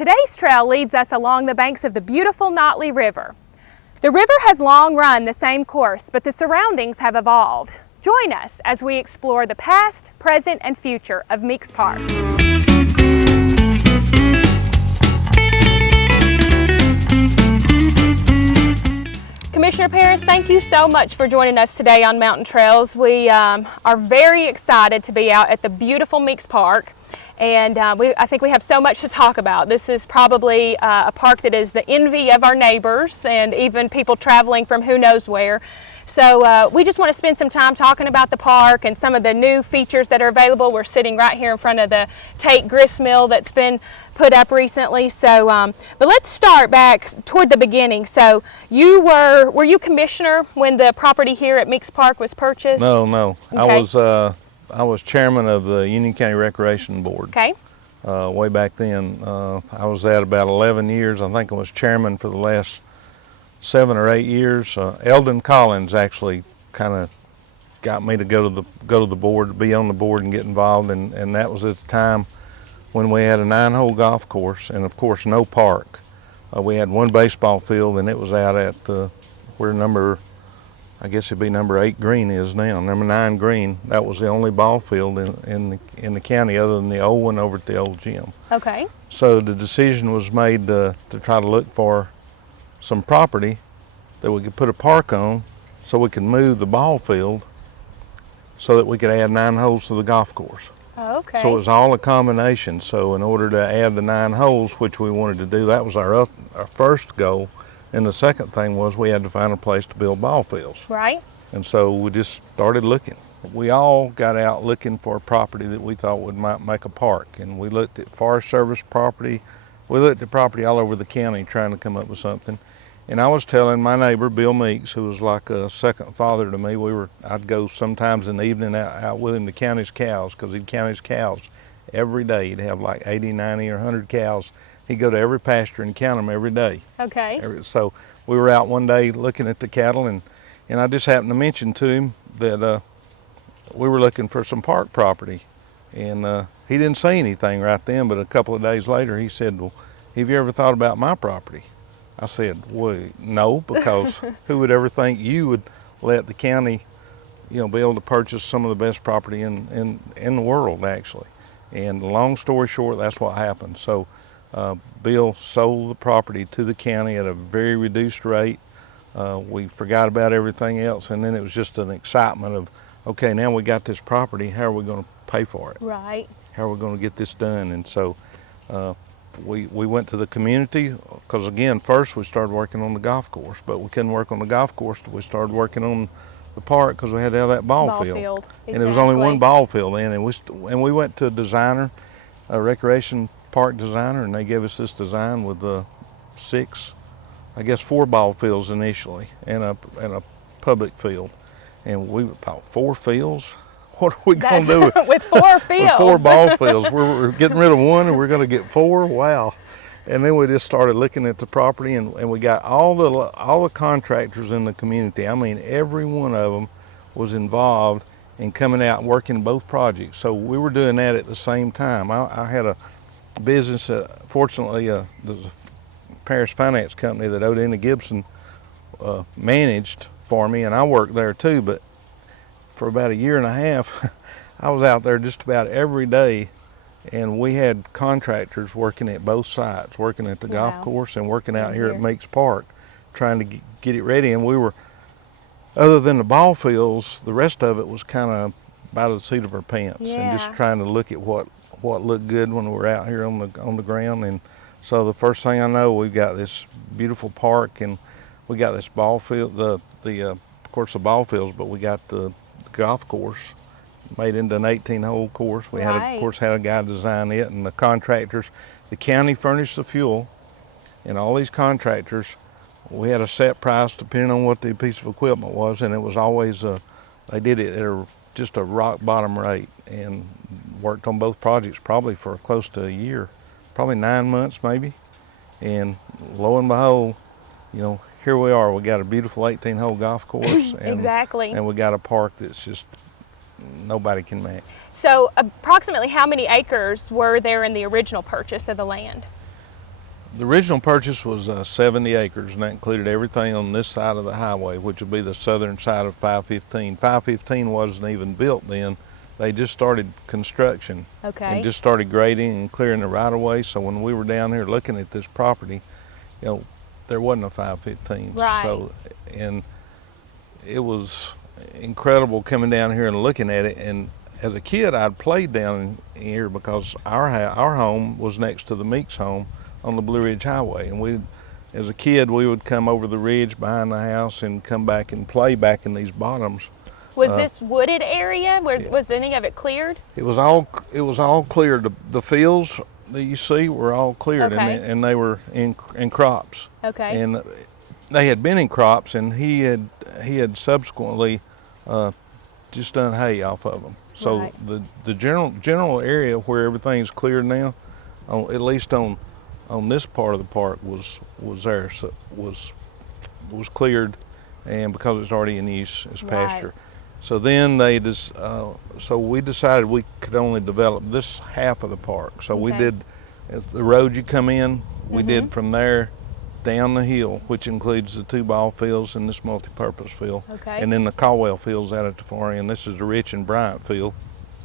Today's trail leads us along the banks of the beautiful Notley River. The river has long run the same course, but the surroundings have evolved. Join us as we explore the past, present, and future of Meeks Park. Commissioner Paris, thank you so much for joining us today on Mountain Trails. We are very excited to be out at the beautiful Meeks Park. And I think we have so much to talk about. This is probably a park that is the envy of our neighbors and even people traveling from who knows where. So we just want to spend some time talking about the park and some of the new features that are available. We're sitting right here in front of the Grist mill that's been put up recently. So, but let's start back toward the beginning. So were you commissioner when the property here at Meeks Park was purchased? No. Okay. I was chairman of the Union County Recreation Board. Okay. Way back then. I was at about 11 years. I think I was chairman for the last 7 or 8 years. Eldon Collins actually kind of got me to go to the board, be on the board and get involved, and that was at the time when we had a 9-hole golf course and of course no park. We had one baseball field, and it was out at where I guess it'd be number 8 green is now, number 9 green. That was the only ball field in the county other than the old one over at the old gym. Okay. So the decision was made to try to look for some property that we could put a park on so we could move the ball field so that we could add 9 holes to the golf course. Okay. So it was all a combination. So in order to add the 9 holes, which we wanted to do, that was our first goal. And the second thing was we had to find a place to build ball fields. Right. And so we just started looking. We all got out looking for a property that we thought might make a park. And we looked at Forest Service property. We looked at property all over the county trying to come up with something. And I was telling my neighbor, Bill Meeks, who was like a second father to me, I'd go sometimes in the evening out with him to count his cows, because he'd count his cows every day. He'd have like 80, 90, or 100 cows. He'd go to every pasture and count them every day. Okay. So we were out one day looking at the cattle, and I just happened to mention to him that we were looking for some park property. And he didn't say anything right then, but a couple of days later he said, "Well, have you ever thought about my property?" I said, "Well, no, because who would ever think you would let the county, be able to purchase some of the best property in the world, actually." And long story short, that's what happened. So Bill sold the property to the county at a very reduced rate. We forgot about everything else, and then it was just an excitement of, okay, now we got this property, how are we going to pay for it? Right. How are we going to get this done? And so we went to the community, because again, first we started working on the golf course, but we couldn't work on the golf course till we started working on the park, because we had to have that ball field. Exactly. And there was only one ball field then, and we went to a designer, a recreation park designer, and they gave us this design with 4 ball fields initially, and a public field. And we thought, 4 fields? What are we going to do with 4 fields? With 4 ball fields. We're getting rid of one and we're going to get 4? Wow. And then we just started looking at the property, and we got all the contractors in the community. I mean, every one of them was involved in coming out and working both projects. So we were doing that at the same time. I had a business, fortunately, there's a Paris finance company that Odin Gibson managed for me, and I worked there too. But for about a year and a half, I was out there just about every day, and we had contractors working at both sites, working at the golf course and working out here at Meeks Park, trying to get it ready. And we were, other than the ball fields, the rest of it was kind of by the seat of our pants, and just trying to look at what looked good when we were out here on the ground. And so the first thing I know, we've got this beautiful park, and we got this ball field, of course the ball fields, but we got the golf course made into an 18-hole course. We had a guy design it, and the contractors, the county furnished the fuel, and all these contractors, we had a set price depending on what the piece of equipment was, and it was always they did it at just a rock bottom rate, and worked on both projects probably for close to a year, probably 9 months maybe. And lo and behold, here we are. We got a beautiful 18-hole golf course, and, exactly. And we got a park that's just nobody can match. So approximately how many acres were there in the original purchase of the land? The original purchase was 70 acres, and that included everything on this side of the highway, which would be the southern side of 515. 515 wasn't even built then. They just started construction and just started grading and clearing the right-of-way. So when we were down here looking at this property, you know, there wasn't a 515. Right. So, and it was incredible coming down here and looking at it. And as a kid, I'd played down here because our home was next to the Meeks home on the Blue Ridge Highway. And as a kid, we would come over the ridge behind the house and come back and play back in these bottoms. Was this wooded area? Was any of it cleared? It was all cleared. The fields that you see were all cleared, and they were in crops. Okay. And they had been in crops, and he had subsequently just done hay off of them. So the general area where everything's cleared now, at least on this part of the park was there, so was cleared, and because it's already in use as pasture. So then so we decided we could only develop this half of the park. So we did the road you come in. We did from there down the hill, which includes the 2 ball fields and this multi-purpose field, and then the Caldwell fields out at the far end. This is the Rich and Bryant field,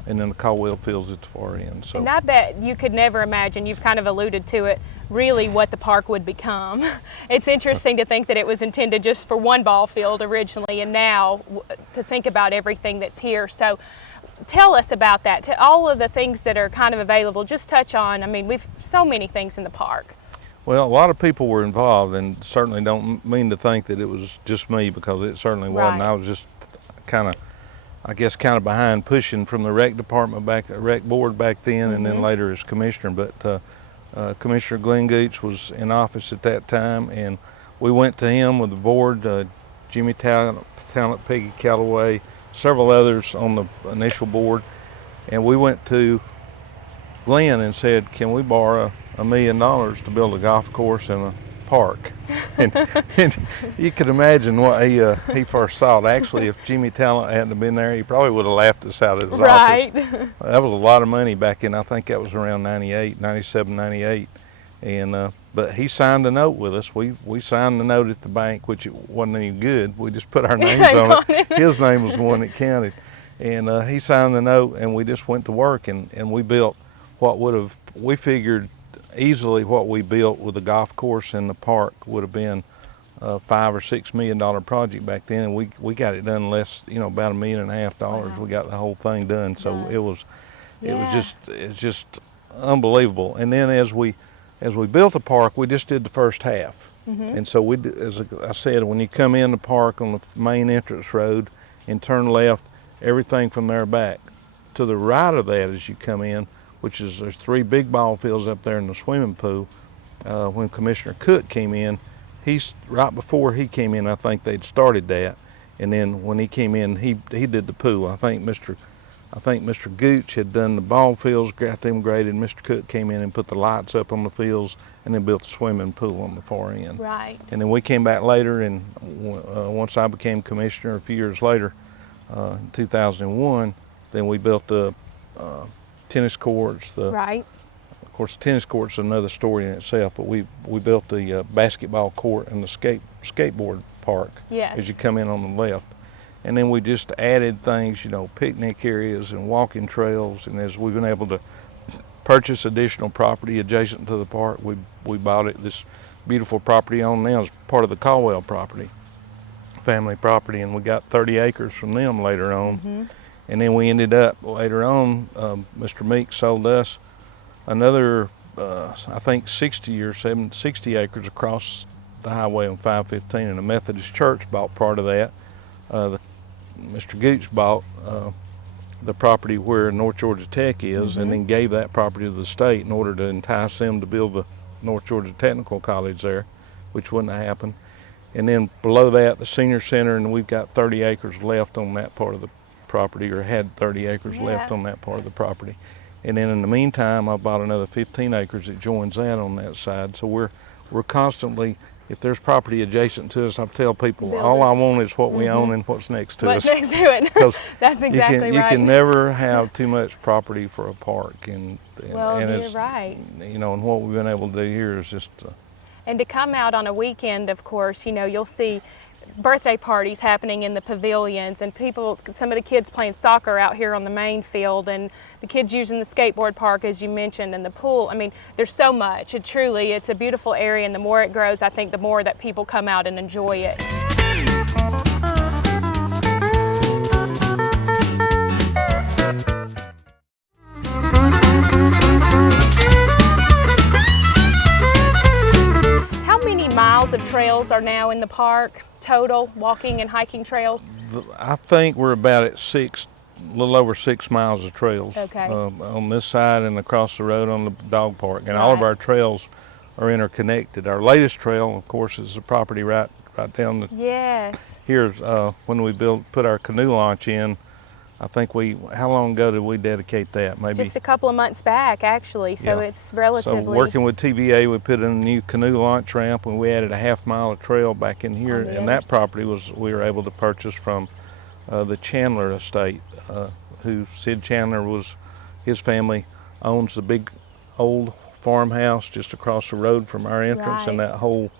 and then the Caldwell fields at the far end. So. And I bet you could never imagine, you've kind of alluded to it, really what the park would become. It's interesting to think that it was intended just for 1 ball field originally, and now to think about everything that's here. So tell us about that, to all of the things that are kind of available. Just touch on, I mean, we've so many things in the park. Well, a lot of people were involved, and certainly don't mean to think that it was just me, because it certainly wasn't. I was just kind of behind pushing from the rec department rec board back then, and then later as commissioner. But Commissioner Glenn Gooch was in office at that time, and we went to him with the board, Jimmy Talent, Peggy Calloway, several others on the initial board, and we went to Glenn and said, can we borrow $1 million to build a golf course and a park? and you could imagine what he first thought. Actually, if Jimmy Talent hadn't been there, he probably would have laughed us out of his office. That was a lot of money back in, I think that was around 97, 98. And but he signed the note with us. We signed the note at the bank, which it wasn't any good. We just put our names on it. His name was the one that counted. And he signed the note, and we just went to work, and we built what we figured easily what we built with the golf course and the park would have been a $5 or $6 million project back then, and we got it done less, about $1.5 million. Wow. We got the whole thing done, so it was just unbelievable. And then as we built the park, we just did the first half, and so as I said, when you come in the park on the main entrance road and turn left, everything from there back to the right of that as you come in, which is there's 3 big ball fields up there in the swimming pool. When Commissioner Cook came in, right before he came in, I think they'd started that, and then when he came in, he did the pool. I think Mr. Gooch had done the ball fields, got them graded. Mr. Cook came in and put the lights up on the fields, and then built the swimming pool on the far end. Right. And then we came back later, and once I became commissioner a few years later, in 2001, then we built the tennis courts. Of course, the tennis court's is another story in itself, but we built the basketball court and the skateboard park as you come in on the left. And then we just added things, picnic areas and walking trails. And as we've been able to purchase additional property adjacent to the park, we bought this beautiful property on now as part of the Caldwell property, family property, and we got 30 acres from them later on. And then we ended up later on, Mr. Meeks sold us another, I think 60 acres across the highway on 515, and the Methodist Church bought part of that. Mr. Gooch bought the property where North Georgia Tech is, and then gave that property to the state in order to entice them to build the North Georgia Technical College there, which wouldn't have happened. And then below that, the senior center, and we've got 30 acres left on that part of the property, or had 30 acres left on that part of the property. And then in the meantime, I bought another 15 acres that joins that on that side. So we're constantly if there's property adjacent to us, I tell people Build all it. I want is what we own and what's next to What's us. next to it? Because That's exactly you right. can never have too much property for a park, and Well, and you're it's, right. you know, and what we've been able to do here is just And to come out on a weekend, of course, you know, you'll see birthday parties happening in the pavilions, and people, some of the kids playing soccer out here on the main field, and the kids using the skateboard park, as you mentioned, and the pool. I mean, there's so much. It's a beautiful area, and the more it grows, I think the more that people come out and enjoy it. How many miles of trails are now in the park, total walking and hiking trails? I think we're about at a little over 6 miles of trails. Okay. On this side and across the road on the dog park. And all of Right. our trails are interconnected. Our latest trail, of course, is the property right down the, Yes. here. When we put our canoe launch in, I think how long ago did we dedicate that? Maybe Just a couple of months back, actually, so Yeah. it's relatively... So working with TVA, we put in a new canoe launch ramp, and we added a half-mile of trail back in here. On the And that interstate. property we were able to purchase from the Chandler estate, who Sid Chandler his family owns the big old farmhouse just across the road from our entrance, and Right. that whole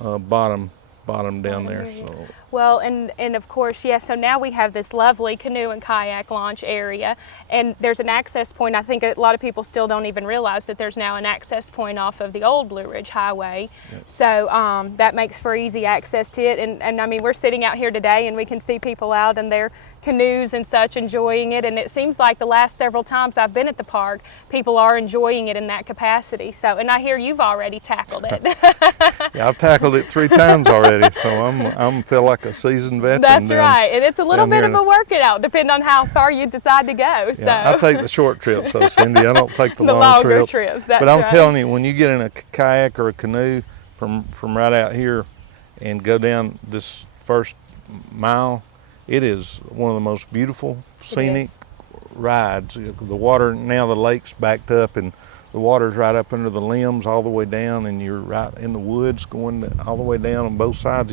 bottom down there. area. So Well, and of course, yes, so now we have this lovely canoe and kayak launch area, and there's an access point. I think a lot of people still don't even realize that there's now an access point off of the old Blue Ridge Highway. So that makes for easy access to it. And I mean, we're sitting out here today and we can see people out in their canoes and such enjoying it. And it seems like the last several times I've been at the park, people are enjoying it in that capacity. So, and I hear you've already tackled it. yeah, I've tackled it 3 times already, so I'm feel like a seasoned veteran. That's right, and it's a little down bit here of a workout, depending on how far you decide to go. So Yeah, I take the short trips, so Cindy, I don't take the, the long longer trips. trips. That's But I'm right. telling you, when you get in a kayak or a canoe from right out here and go down this first mile, it is one of the most beautiful scenic is. rides. The water, now the lake's backed up and the water's right up under the limbs all the way down, and you're right in the woods going all the way down on both sides.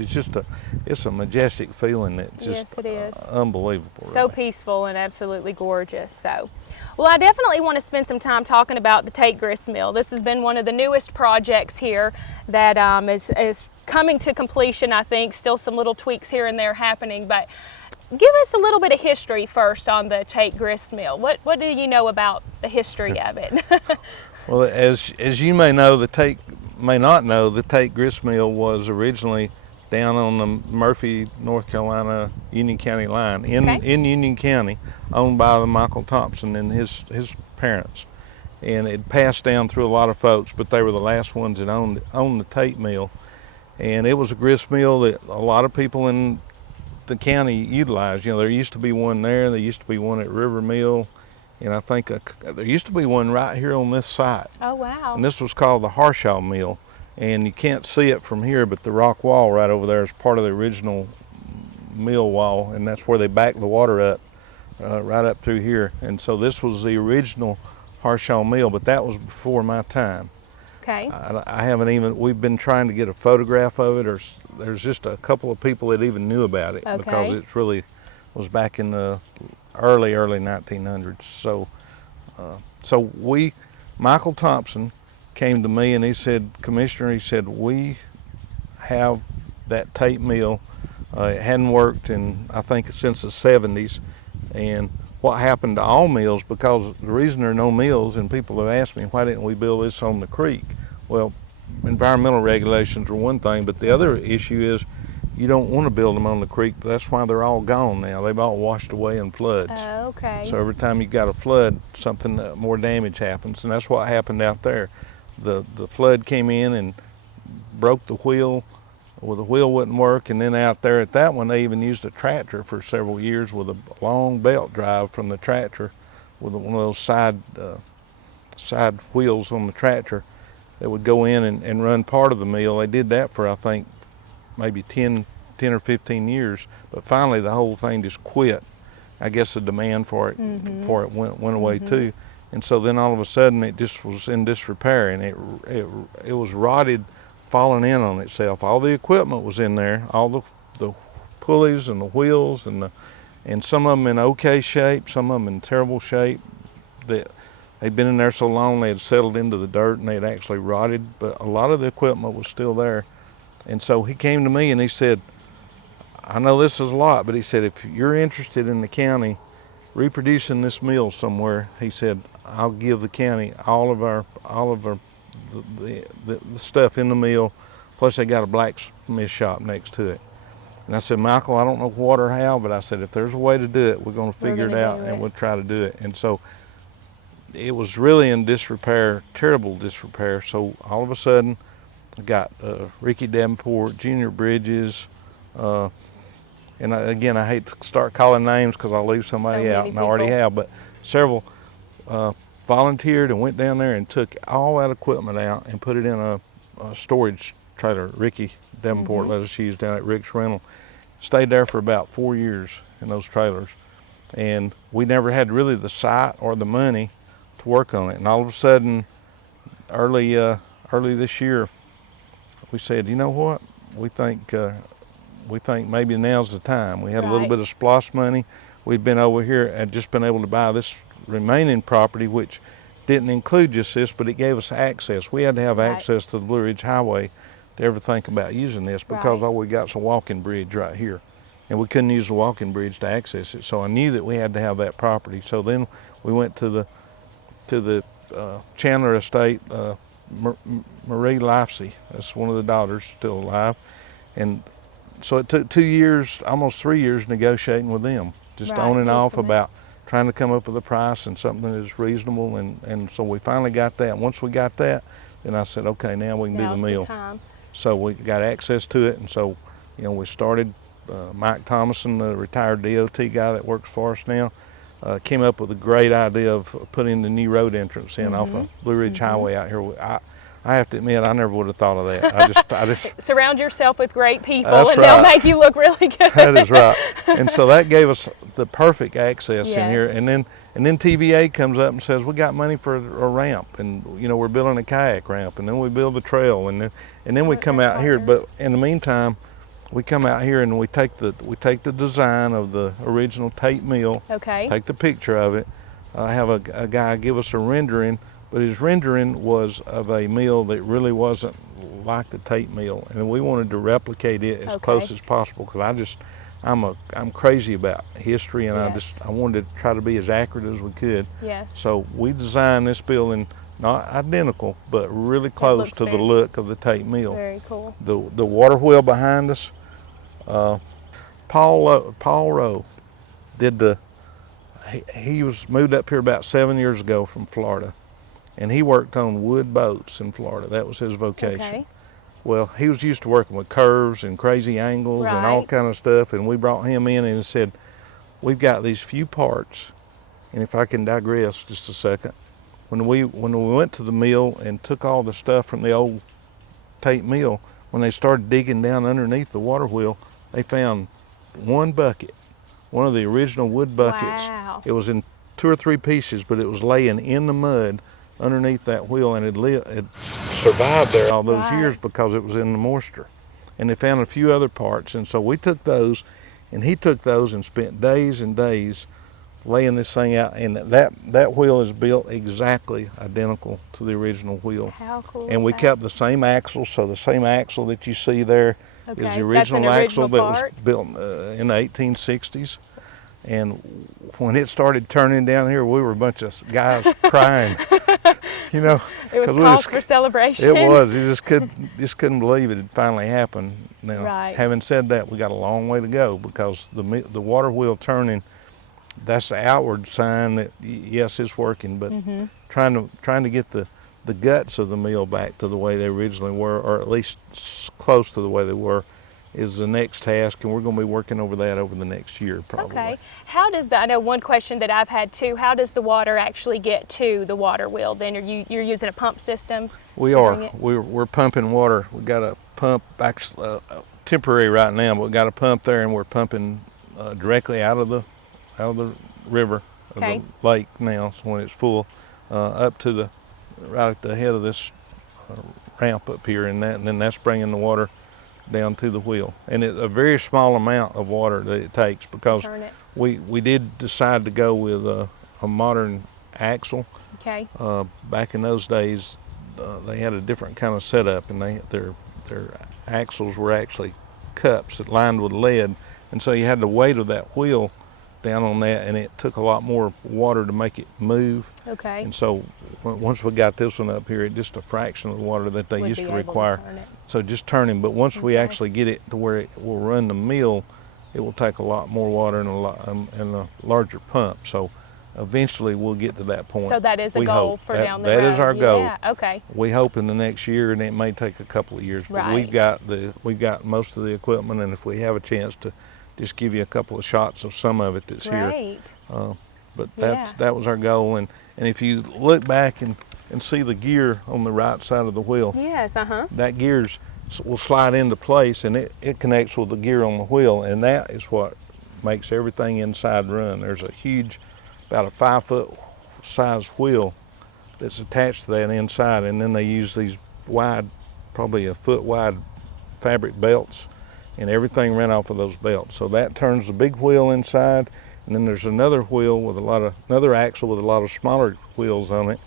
It's a majestic feeling that just Yes, it is. Unbelievable. So really. peaceful and absolutely gorgeous. So, well, I definitely want to spend some time talking about the Tate Grist Mill. This has been one of the newest projects here that is coming to completion, I think. Still some little tweaks here and there happening, but give us a little bit of history first on the Tate Grist Mill. What do you know about the history of it? Well, as you may know, the Tate Grist Mill was originally down on the Murphy, North Carolina, Union County line in Union County, owned by the Michael Thompson and his parents. And it passed down through a lot of folks, but they were the last ones that owned the Tate Mill. And it was a grist mill that a lot of people in the county utilized. You know, there used to be one there used to be one at River Mill, and I think there used to be one right here on this site. Oh, wow. And this was called the Harshaw Mill, and you can't see it from here, but the rock wall right over there is part of the original mill wall, and that's where they backed the water up, right up through here. And so this was the original Harshaw Mill, but that was before my time. Okay. I haven't even, we've been trying to get a photograph of it, or there's just a couple of people that even knew about it, because it really was back in the early 1900s. So Michael Thompson came to me and he said, Commissioner, he said, we have that Tate Mill. It hadn't worked in, I think, since the 70s. And what happened to all mills, because the reason there are no mills, and people have asked me, why didn't we build this on the creek? Well, environmental regulations are one thing, but the other issue is you don't want to build them on the creek. That's why they're all gone now. They've all washed away in floods. Okay. So every time you got a flood, something more damage happens, and that's what happened out there. The flood came in and broke the wheel. Well, the wheel wouldn't work, and then out there at that one, they even used a tractor for several years with a long belt drive from the tractor with one of those side wheels on the tractor that would go in and run part of the mill. They did that for, I think, maybe 10 or 15 years, but finally the whole thing just quit. I guess the demand for it went away too. And so then all of a sudden it just was in disrepair, and it was rotted falling in on itself. All the equipment was in there, all the pulleys and the wheels and some of them in okay shape, some of them in terrible shape. They'd been in there so long they had settled into the dirt and they had actually rotted, but a lot of the equipment was still there. And so he came to me and he said, I know this is a lot, but he said, if you're interested in the county reproducing this mill somewhere, he said, I'll give the county all of the stuff in the mill, plus they got a blacksmith shop next to it. And I said, Michael, I don't know what or how, but I said, if there's a way to do it, we're going to figure it out and we'll try to do it. And so it was really in disrepair, terrible disrepair. So all of a sudden, I got Ricky Davenport, Junior Bridges, and again, I hate to start calling names because I'll leave somebody out, and I already have, but several volunteered and went down there and took all that equipment out and put it in a storage trailer. Ricky Davenport let us use down at Rick's Rental. Stayed there for about 4 years in those trailers. And we never had really the site or the money to work on it. And all of a sudden, early this year, we said, you know what? We think maybe now's the time. We had a little bit of SPLOST money. We'd been over here and just been able to buy this remaining property, which didn't include just this, but it gave us access. We had to have access to the Blue Ridge Highway to ever think about using this because all we got's a walking bridge right here. And we couldn't use the walking bridge to access it. So I knew that we had to have that property. So then we went to the Chandler estate, Marie Lifesey. That's one of the daughters still alive. And so it took 2 years, almost 3 years negotiating with them, just on and off about trying to come up with a price and something that is reasonable. And so we finally got that. Once we got that, then I said, okay, now we can do the mill. So we got access to it. And so, you know, we started, Mike Thomason, the retired DOT guy that works for us now, came up with a great idea of putting the new road entrance in off of Blue Ridge Highway out here. I have to admit, I never would have thought of that. I just surround yourself with great people, and they'll make you look really good. That is right. And so that gave us the perfect access in here. And then TVA comes up and says, we got money for a ramp, and you know, we're building a kayak ramp, and then we build the trail, and then we come out here. But in the meantime, we come out here and we take the design of the original Tate mill. Take the picture of it. I have a guy give us a rendering. But his rendering was of a mill that really wasn't like the Tate mill, and we wanted to replicate it as close as possible because I'm crazy about history, and I wanted to try to be as accurate as we could. So we designed this building not identical, but really close to the look of the Tate mill. Very cool. The water wheel behind us, Paul Rowe did he was moved up here about 7 years ago from Florida. And he worked on wood boats in Florida. That was his vocation. Well, he was used to working with curves and crazy angles and all kind of stuff. And we brought him in and said, we've got these few parts. And if I can digress just a second, when we went to the mill and took all the stuff from the old Tate mill, when they started digging down underneath the water wheel, they found one bucket, one of the original wood buckets. It was in 2 or 3 pieces, but it was laying in the mud underneath that wheel, and it survived there all those years because it was in the moisture. And they found a few other parts, and so we took those, and he took those and spent days and days laying this thing out, and that wheel is built exactly identical to the original wheel. How cool and we kept the same axle, so the same axle that you see there is the original axle that was built in the 1860s. And when it started turning down here, we were a bunch of guys crying. You know, it was cause for celebration. It was. You just couldn't believe it had finally happened. Now, having said that, we got a long way to go because the water wheel turning, that's the outward sign that yes, it's working. But trying to get the guts of the mill back to the way they originally were, or at least close to the way they were, is the next task, and we're going to be working over that over the next year probably. How does I know one question that I've had too, how does the water actually get to the water wheel? Then you're using a pump system? We are. We're pumping water. We got a pump, actually temporary right now, but we got a pump there, and we're pumping directly out of the river, of the lake now, so when it's full, up to right at the head of this ramp up here, and then that's bringing the water down to the wheel. And it's a very small amount of water that it takes, because we did decide to go with a modern axle. Okay. Back in those days, they had a different kind of setup, and their axles were actually cups that lined with lead, and so you had the weight of that wheel down on that, and it took a lot more water to make it move. Okay. And so once we got this one up here, it's just a fraction of the water that they used to require. So just turning, but once we actually get it to where it will run the mill, it will take a lot more water and a larger pump. So eventually we'll get to that point. So that is a goal for down the road. That is our goal. Yeah, okay. We hope in the next year, and it may take a couple of years, but we've got most of the equipment, and if we have a chance to just give you a couple of shots of some of it that's here. But that was our goal, and if you look back and see the gear on the right side of the wheel, that gears will slide into place, and it connects with the gear on the wheel, and that is what makes everything inside run. There's a huge, about a 5-foot size wheel that's attached to that inside, and then they use these wide, probably a foot wide fabric belts, and everything ran off of those belts. So that turns the big wheel inside, and then there's another wheel with another axle with a lot of smaller wheels on it,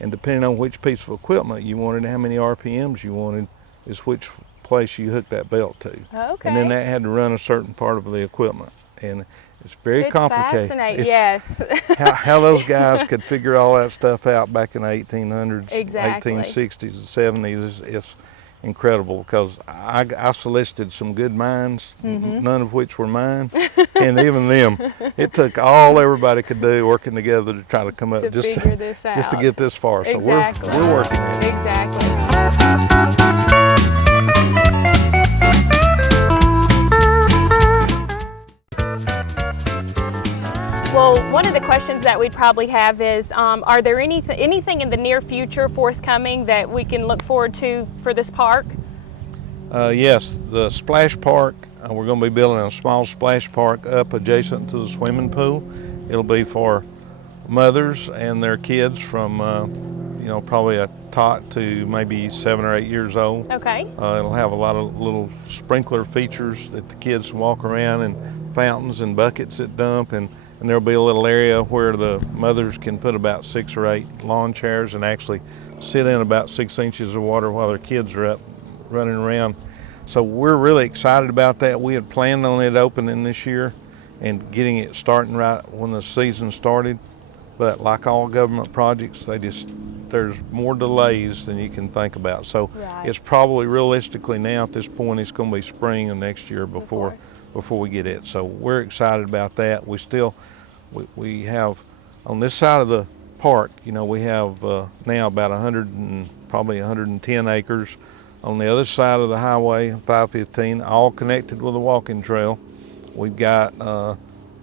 and depending on which piece of equipment you wanted, how many RPMs you wanted, is which place you hook that belt to. Okay. And then that had to run a certain part of the equipment, and it's very complicated. Fascinating. Yes. how those guys could figure all that stuff out back in the 1800s, exactly. 1860s and 70s is incredible, because I solicited some good minds, none of which were mine, and even them, it took all everybody could do working together to try to come up just to get this far. Exactly. So we're working at it. Exactly. Well, one of the questions that we'd probably have is, are there anything in the near future forthcoming that we can look forward to for this park? Yes, the splash park, we're going to be building a small splash park up adjacent to the swimming pool. It'll be for mothers and their kids from, probably a tot to maybe 7 or 8 years old. Okay. It'll have a lot of little sprinkler features that the kids can walk around, and fountains and buckets that dump, and there'll be a little area where the mothers can put about 6 or 8 lawn chairs and actually sit in about 6 inches of water while their kids are up running around. So we're really excited about that. We had planned on it opening this year and getting it starting right when the season started, but like all government projects, there's more delays than you can think about. So it's probably realistically now at this point it's going to be spring of next year before we get it. So we're excited about that. We have on this side of the park, we have now about 110 acres. On the other side of the highway, 515, all connected with a walking trail. We've got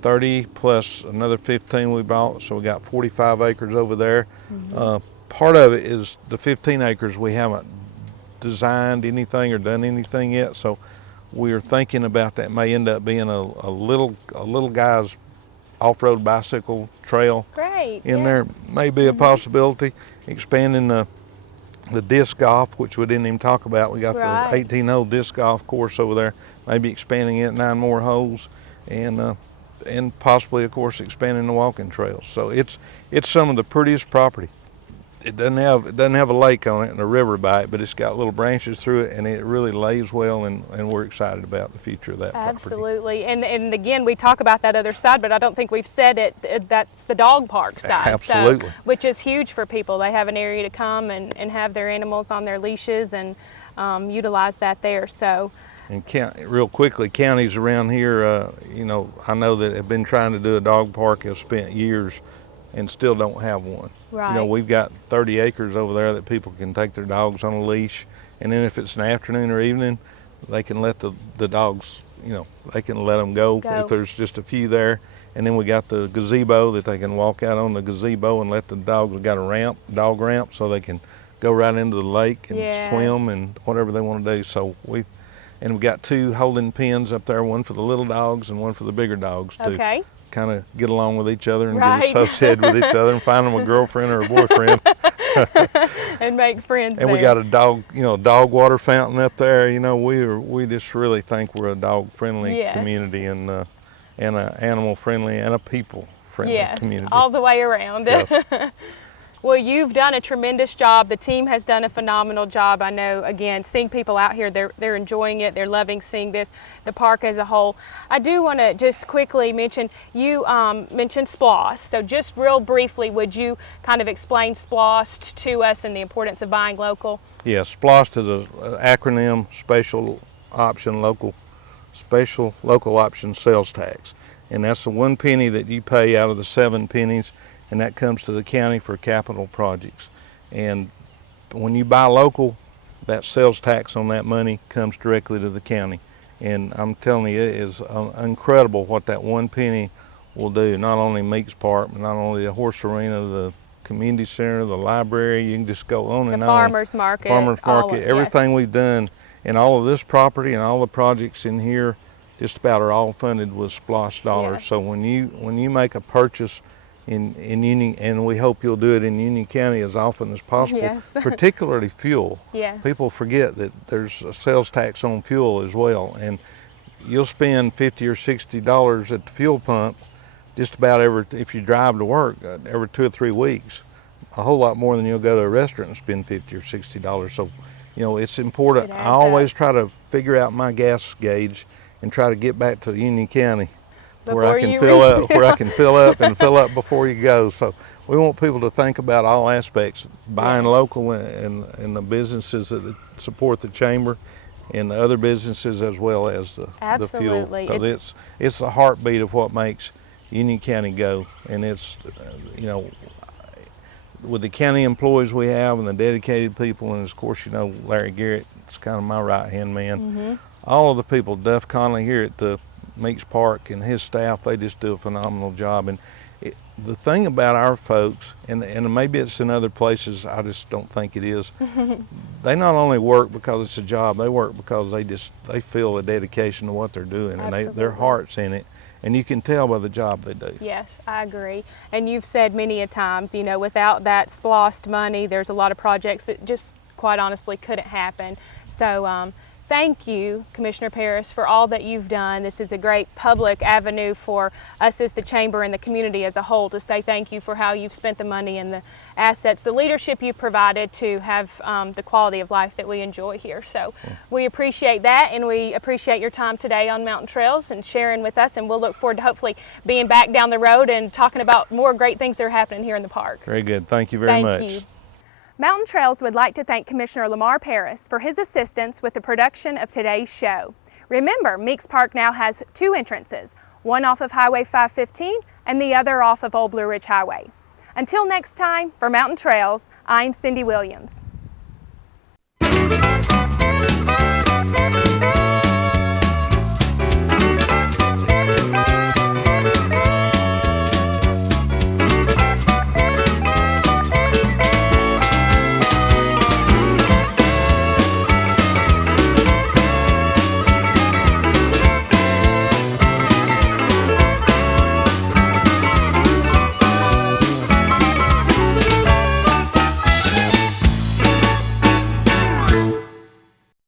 30 plus another 15 we bought, so we got 45 acres over there. Part of it is the 15 acres we haven't designed anything or done anything yet, so we're thinking about that. May end up being a little guy's off-road bicycle trail. Great. In there may be a possibility. Expanding the disc golf, which we didn't even talk about. We got the 18-hole disc golf course over there. Maybe expanding it 9 more holes, and possibly, of course, expanding the walking trails. So it's some of the prettiest property. It doesn't have a lake on it and a river by it, but it's got little branches through it, and it really lays well, and we're excited about the future of that property. Absolutely. And again, we talk about that other side, but I don't think we've said it. That's the dog park side. Absolutely. So, which is huge for people. They have an area to come and have their animals on their leashes and utilize that there. So. And real quickly, counties around here, I know that have been trying to do a dog park, have spent years and still don't have one. Right. We've got 30 acres over there that people can take their dogs on a leash, and then if it's an afternoon or evening, they can let the dogs, they can let them go if there's just a few there. And then we got the gazebo that they can walk out on the gazebo and let the dogs. We got a dog ramp, so they can go right into the lake and swim and whatever they want to do. So we've got 2 holding pens up there, one for the little dogs and one for the bigger dogs to kind of get along with each other and get associated with each other and find them a girlfriend or a boyfriend. and make friends And there. we got a dog, dog water fountain up there. We just really think we're a dog friendly Yes. community and a animal friendly and a people friendly Yes, community. all the way around. Yes. Well, you've done a tremendous job. The team has done a phenomenal job. I know, again, seeing people out here, they're enjoying it. They're loving seeing this, the park as a whole. I do want to just quickly mention, you mentioned SPLOST. So just real briefly, would you kind of explain SPLOST to us and the importance of buying local? Yeah, SPLOST is an acronym, special local option sales tax. And that's the 1 penny that you pay out of the 7 pennies, and that comes to the county for capital projects. And when you buy local, that sales tax on that money comes directly to the county. And I'm telling you, it is incredible what that 1 penny will do, not only Meeks Park, but not only the horse arena, the community center, the library, you can just go on and on. Farmers market. Everything yes. we've done, and all of this property and all the projects in here just about are all funded with SPLOST dollars. Yes. So when you make a purchase in Union, and we hope you'll do it in Union County as often as possible, Yes. particularly fuel. Yes. People forget that there's a sales tax on fuel as well, and you'll spend $50 or $60 at the fuel pump just about if you drive to work every 2 or 3 weeks, a whole lot more than you'll go to a restaurant and spend $50 or $60. So, it's important. It I adds always up. try to figure out my gas gauge and try to get back to Union County where I can fill up and fill up before you go. So we want people to think about all aspects, buying Yes. local and the businesses that support the chamber and the other businesses as well as the fuel. Absolutely. 'Cause it's the heartbeat of what makes Union County go. And it's, with the county employees we have and the dedicated people, and of course, Larry Garrett is kind of my right-hand man. Mm-hmm. All of the people, Duff Conley here at the Meeks Park and his staff, they just do a phenomenal job. And the thing about our folks, and maybe it's in other places, I just don't think it is, they not only work because it's a job, they work because they feel a dedication to what they're doing, and their Absolutely. heart's in it. And you can tell by the job they do. Yes, I agree. And you've said many a times, without that SPLOST money, there's a lot of projects that just quite honestly couldn't happen. So thank you, Commissioner Paris, for all that you've done. This is a great public avenue for us as the Chamber and the community as a whole to say thank you for how you've spent the money and the assets, the leadership you provided to have the quality of life that we enjoy here. So we appreciate that, and we appreciate your time today on Mountain Trails and sharing with us, and we'll look forward to hopefully being back down the road and talking about more great things that are happening here in the park. Very good. Thank you very much. Thank you. Mountain Trails would like to thank Commissioner Lamar Paris for his assistance with the production of today's show. Remember, Meeks Park now has 2 entrances, one off of Highway 515 and the other off of Old Blue Ridge Highway. Until next time, for Mountain Trails, I'm Cindy Williams.